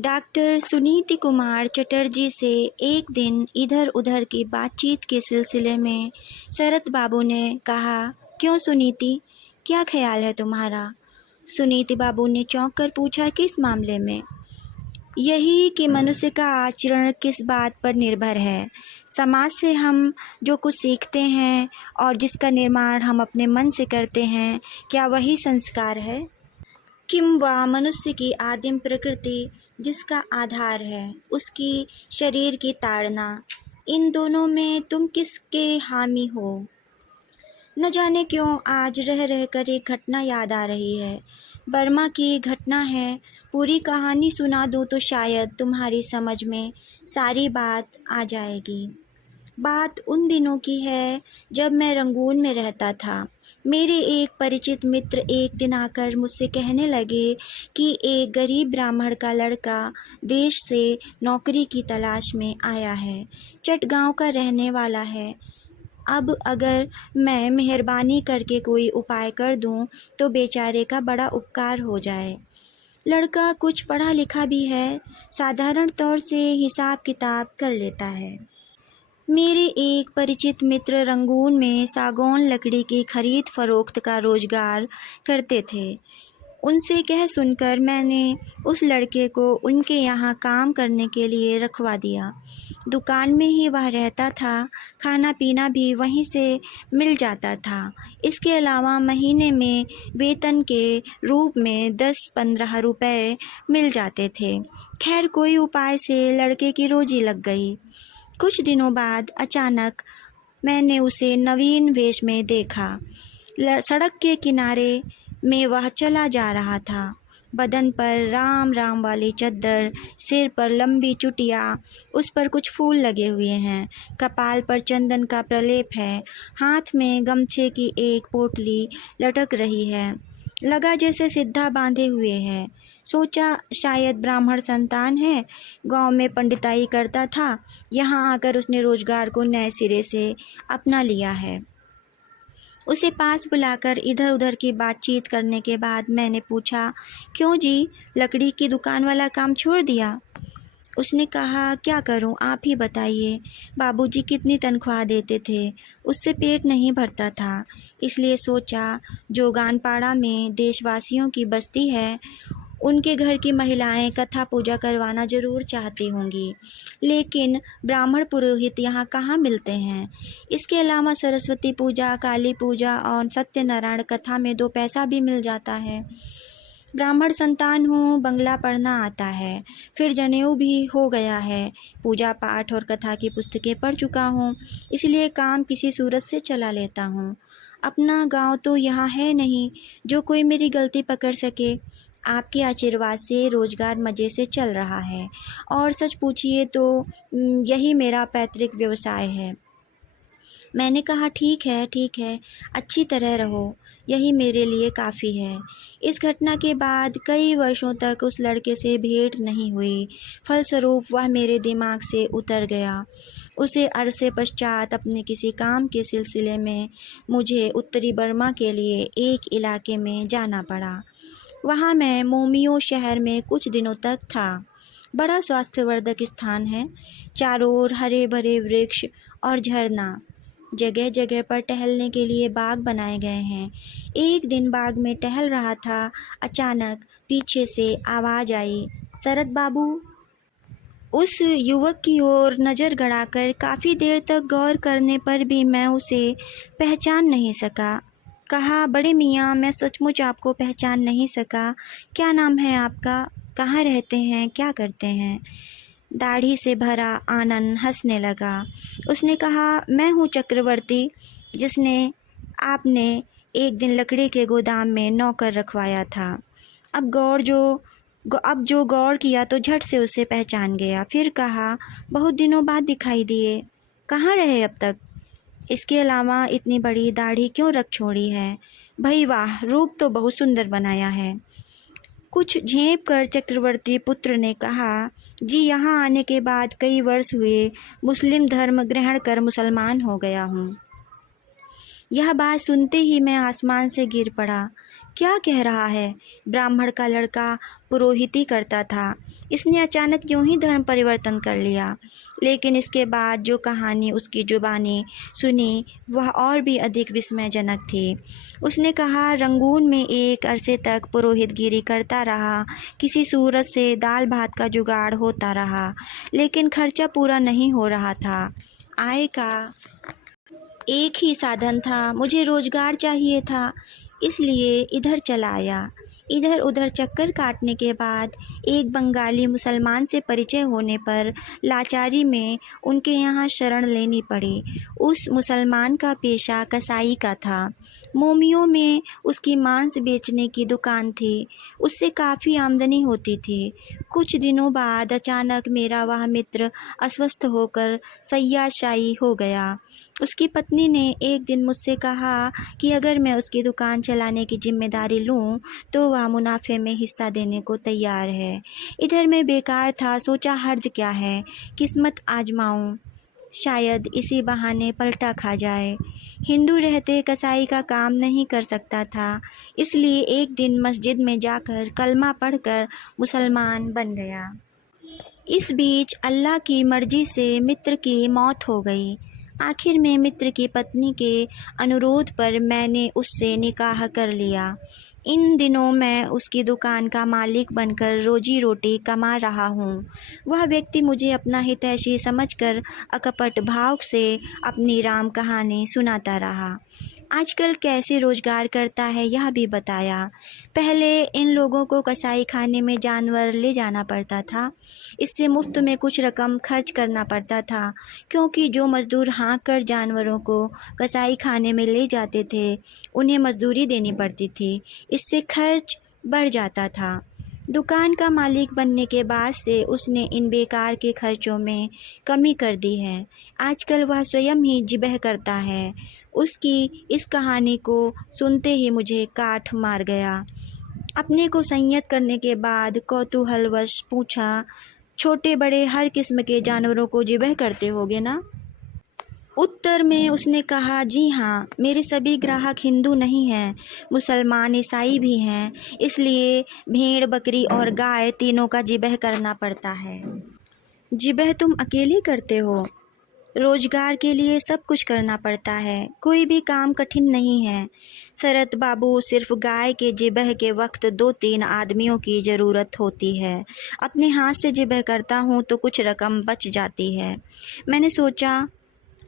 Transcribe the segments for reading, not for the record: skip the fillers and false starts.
Doctor Suniti Kumar Chatterjee से एक दिन इधर उधर की बातचीत के सिलसिले में शरत बाबू ने कहा, क्यों सुनीति, क्या ख्याल है तुम्हारा? सुनीति बाबू ने चौंक कर पूछा, किस मामले में? यही कि मनुष्य का आचरण किस बात पर निर्भर है। समाज से हम जो कुछ सीखते हैं और जिसका निर्माण हम अपने मन से करते हैं, क्या वही संस्कार है? किंवा मनुष्य की आदिम प्रकृति जिसका आधार है, उसकी शरीर की ताड़ना, इन दोनों में तुम किसके हामी हो? न जाने क्यों आज रह रह कर एक घटना याद आ रही है। बर्मा की घटना है। पूरी कहानी सुना दूँ तो शायद तुम्हारी समझ में सारी बात आ जाएगी। बात उन दिनों की है जब मैं रंगून में रहता था। मेरे एक परिचित मित्र एक दिन आकर मुझसे कहने लगे कि एक गरीब ब्राह्मण का लड़का देश से नौकरी की तलाश में आया है, चटगांव का रहने वाला है। अब अगर मैं मेहरबानी करके कोई उपाय कर दूं तो बेचारे का बड़ा उपकार हो जाए। लड़का कुछ पढ़ा लिखा भी है, साधारण तौर से हिसाब किताब कर लेता है। मेरे एक परिचित मित्र रंगून में सागौन लकड़ी की खरीद फरोख्त का रोजगार करते थे। उनसे कह सुनकर मैंने उस लड़के को उनके यहाँ काम करने के लिए रखवा दिया। दुकान में ही वह रहता था, खाना पीना भी वहीं से मिल जाता था। इसके अलावा महीने में वेतन के रूप में 10-15 रुपए मिल जाते थे। खैर, कोई उपाय से लड़के की रोजी लग गई। कुछ दिनों बाद अचानक मैंने उसे नवीन वेश में देखा। सड़क के किनारे में वह चला जा रहा था। बदन पर राम राम वाली चद्दर, सिर पर लंबी चुटिया, उस पर कुछ फूल लगे हुए हैं, कपाल पर चंदन का प्रलेप है, हाथ में गमछे की एक पोटली लटक रही है। लगा जैसे सीधा बांधे हुए है। सोचा शायद ब्राह्मण संतान है, गांव में पंडिताई करता था, यहाँ आकर उसने रोजगार को नए सिरे से अपना लिया है। उसे पास बुलाकर इधर उधर की बातचीत करने के बाद मैंने पूछा, क्यों जी, लकड़ी की दुकान वाला काम छोड़ दिया? उसने कहा, क्या करूं, आप ही बताइए। बाबूजी कितनी तनख्वाह देते थे, उससे पेट नहीं भरता था। इसलिए सोचा जोगानपाड़ा में देशवासियों की बस्ती है, उनके घर की महिलाएं कथा पूजा करवाना जरूर चाहती होंगी, लेकिन ब्राह्मण पुरोहित यहाँ कहाँ मिलते हैं। इसके अलावा सरस्वती पूजा, काली पूजा और सत्यनारायण कथा में 2 पैसा भी मिल जाता है। ब्राह्मण संतान हूँ, बंगला पढ़ना आता है, फिर जनेऊ भी हो गया है, पूजा पाठ और कथा की पुस्तकें पढ़ चुका हूँ, इसलिए काम किसी सूरत से चला लेता हूँ। अपना गांव तो यहाँ है नहीं जो कोई मेरी गलती पकड़ सके। आपके आशीर्वाद से रोजगार मज़े से चल रहा है, और सच पूछिए तो यही मेरा पैतृक व्यवसाय है। मैंने कहा, ठीक है, अच्छी तरह रहो, यही मेरे लिए काफ़ी है। इस घटना के बाद कई वर्षों तक उस लड़के से भेंट नहीं हुई। फलस्वरूप वह मेरे दिमाग से उतर गया। उसे अरसे पश्चात अपने किसी काम के सिलसिले में मुझे उत्तरी बर्मा के लिए एक इलाके में जाना पड़ा। वहाँ मैं मोमियो शहर में कुछ दिनों तक था। बड़ा स्वास्थ्यवर्धक स्थान है, चारों ओर हरे भरे वृक्ष और झरना, जगह जगह पर टहलने के लिए बाग बनाए गए हैं। एक दिन बाग में टहल रहा था, अचानक पीछे से आवाज़ आई, शरत बाबू। उस युवक की ओर नज़र गड़ाकर काफ़ी देर तक गौर करने पर भी मैं उसे पहचान नहीं सका। कहा, बड़े मियाँ, मैं सचमुच आपको पहचान नहीं सका। क्या नाम है आपका? कहाँ रहते हैं? क्या करते हैं? दाढ़ी से भरा आनंद हंसने लगा। उसने कहा, मैं हूँ चक्रवर्ती, जिसने आपने एक दिन लकड़ी के गोदाम में नौकर रखवाया था। अब जो गौर किया तो झट से उसे पहचान गया। फिर कहा, बहुत दिनों बाद दिखाई दिए, कहाँ रहे अब तक? इसके अलावा इतनी बड़ी दाढ़ी क्यों रख छोड़ी है? भाई वाह, रूप तो बहुत सुंदर बनाया है। कुछ झेप कर चक्रवर्ती पुत्र ने कहा, जी, यहाँ आने के बाद कई वर्ष हुए, मुस्लिम धर्म ग्रहण कर मुसलमान हो गया हूँ। यह बात सुनते ही मैं आसमान से गिर पड़ा। क्या कह रहा है? ब्राह्मण का लड़का पुरोहिती करता था, इसने अचानक यूं ही धर्म परिवर्तन कर लिया। लेकिन इसके बाद जो कहानी उसकी जुबानी सुनी वह और भी अधिक विस्मयजनक थी। उसने कहा, रंगून में एक अरसे तक पुरोहितगिरी करता रहा, किसी सूरत से दाल भात का जुगाड़ होता रहा, लेकिन खर्चा पूरा नहीं हो रहा था। आय का एक ही साधन था, मुझे रोजगार चाहिए था, इसलिए इधर चला आया। इधर उधर चक्कर काटने के बाद एक बंगाली मुसलमान से परिचय होने पर लाचारी में उनके यहाँ शरण लेनी पड़ी। उस मुसलमान का पेशा कसाई का था। मोमियों में उसकी मांस बेचने की दुकान थी, उससे काफ़ी आमदनी होती थी। कुछ दिनों बाद अचानक मेरा वह मित्र अस्वस्थ होकर शय्याशायी हो गया। उसकी पत्नी ने एक दिन मुझसे कहा कि अगर मैं उसकी दुकान चलाने की जिम्मेदारी लूं तो वह मुनाफे में हिस्सा देने को तैयार है। इधर मैं बेकार था, सोचा हर्ज क्या है, किस्मत आजमाऊं, शायद इसी बहाने पलटा खा जाए। हिंदू रहते कसाई का काम नहीं कर सकता था, इसलिए एक दिन मस्जिद में जाकर कलमा पढ़कर मुसलमान बन गया। इस बीच अल्लाह की मर्जी से मित्र की मौत हो गई। आखिर में मित्र की पत्नी के अनुरोध पर मैंने उससे निकाह कर लिया। इन दिनों मैं उसकी दुकान का मालिक बनकर रोजी रोटी कमा रहा हूँ। वह व्यक्ति मुझे अपना हितैषी समझकर अकपट भाव से अपनी राम कहानी सुनाता रहा। आजकल कैसे रोजगार करता है यह भी बताया। पहले इन लोगों को कसाई खाने में जानवर ले जाना पड़ता था, इससे मुफ्त में कुछ रकम खर्च करना पड़ता था, क्योंकि जो मज़दूर हाँक कर जानवरों को कसाई खाने में ले जाते थे उन्हें मजदूरी देनी पड़ती थी, इससे खर्च बढ़ जाता था। दुकान का मालिक बनने के बाद से उसने इन बेकार के खर्चों में कमी कर दी है। आजकल वह स्वयं ही जिबह करता है। उसकी इस कहानी को सुनते ही मुझे काठ मार गया। अपने को संयत करने के बाद कौतूहलवश पूछा, छोटे बड़े हर किस्म के जानवरों को जिबह करते होगे ना? उत्तर में उसने कहा, जी हाँ, मेरे सभी ग्राहक हिंदू नहीं हैं, मुसलमान ईसाई भी हैं, इसलिए भेड़ बकरी और गाय तीनों का जिबह करना पड़ता है। जिबह तुम अकेले करते हो? रोजगार के लिए सब कुछ करना पड़ता है, कोई भी काम कठिन नहीं है शरत बाबू। सिर्फ गाय के जिबह के वक्त 2-3 आदमियों की ज़रूरत होती है। अपने हाथ से जिबह करता हूँ तो कुछ रकम बच जाती है। मैंने सोचा,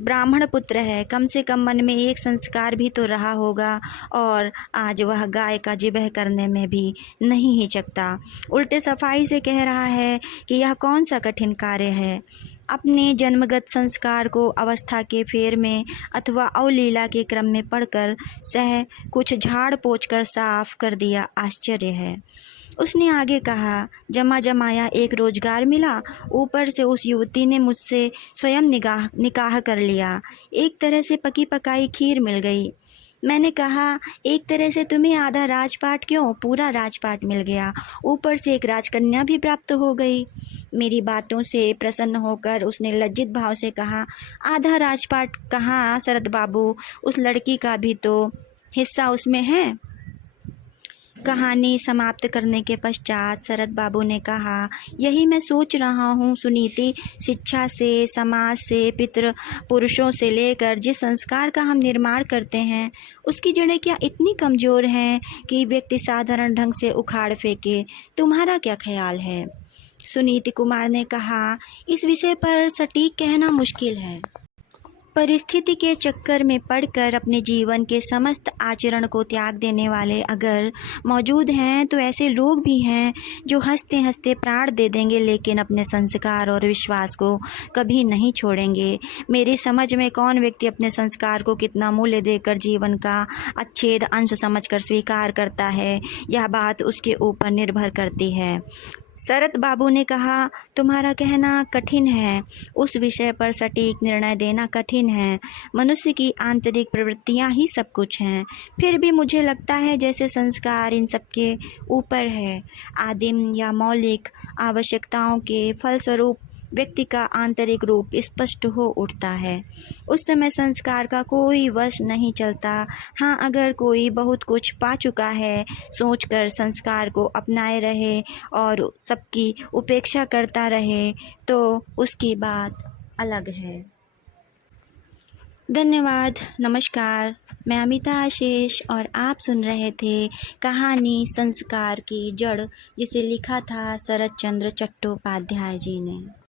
ब्राह्मण पुत्र है, कम से कम मन में एक संस्कार भी तो रहा होगा, और आज वह गाय का जिबह करने में भी नहीं हिचकता, उल्टे सफाई से कह रहा है कि यह कौन सा कठिन कार्य है। अपने जन्मगत संस्कार को अवस्था के फेर में अथवा अवलीला के क्रम में पढ़कर सह कुछ झाड़ पोंछ कर साफ कर दिया, आश्चर्य है। उसने आगे कहा, जमा जमाया एक रोजगार मिला, ऊपर से उस युवती ने मुझसे स्वयं निकाह कर लिया। एक तरह से पकी पकाई खीर मिल गई। मैंने कहा, एक तरह से तुम्हें आधा राजपाट क्यों, पूरा राजपाट मिल गया, ऊपर से एक राजकन्या भी प्राप्त हो गई। मेरी बातों से प्रसन्न होकर उसने लज्जित भाव से कहा, आधा राजपाट कहाँ शरत बाबू, उस लड़की का भी तो हिस्सा उसमें है। कहानी समाप्त करने के पश्चात शरत बाबू ने कहा, यही मैं सोच रहा हूँ सुनीति, शिक्षा से, समाज से, पितृ पुरुषों से लेकर जिस संस्कार का हम निर्माण करते हैं उसकी जड़ें क्या इतनी कमज़ोर हैं कि व्यक्ति साधारण ढंग से उखाड़ फेंके? तुम्हारा क्या ख्याल है? सुनीति कुमार ने कहा, इस विषय पर सटीक कहना मुश्किल है। परिस्थिति के चक्कर में पड़कर अपने जीवन के समस्त आचरण को त्याग देने वाले अगर मौजूद हैं तो ऐसे लोग भी हैं जो हंसते हंसते प्राण दे देंगे, लेकिन अपने संस्कार और विश्वास को कभी नहीं छोड़ेंगे। मेरी समझ में कौन व्यक्ति अपने संस्कार को कितना मूल्य देकर जीवन का अच्छेद अंश समझकर स्वीकार करता है, यह बात उसके ऊपर निर्भर करती है। शरत बाबू ने कहा, तुम्हारा कहना कठिन है, उस विषय पर सटीक निर्णय देना कठिन है। मनुष्य की आंतरिक प्रवृत्तियां ही सब कुछ हैं। फिर भी मुझे लगता है जैसे संस्कार इन सब के ऊपर है। आदिम या मौलिक आवश्यकताओं के फलस्वरूप व्यक्ति का आंतरिक रूप स्पष्ट हो उठता है। उस समय संस्कार का कोई वश नहीं चलता। हाँ, अगर कोई बहुत कुछ पा चुका है सोचकर संस्कार को अपनाए रहे और सबकी उपेक्षा करता रहे तो उसकी बात अलग है। धन्यवाद। नमस्कार। मैं अमिता आशीष और आप सुन रहे थे कहानी संस्कार की जड़, जिसे लिखा था शरत चंद्र चट्टोपाध्याय जी ने।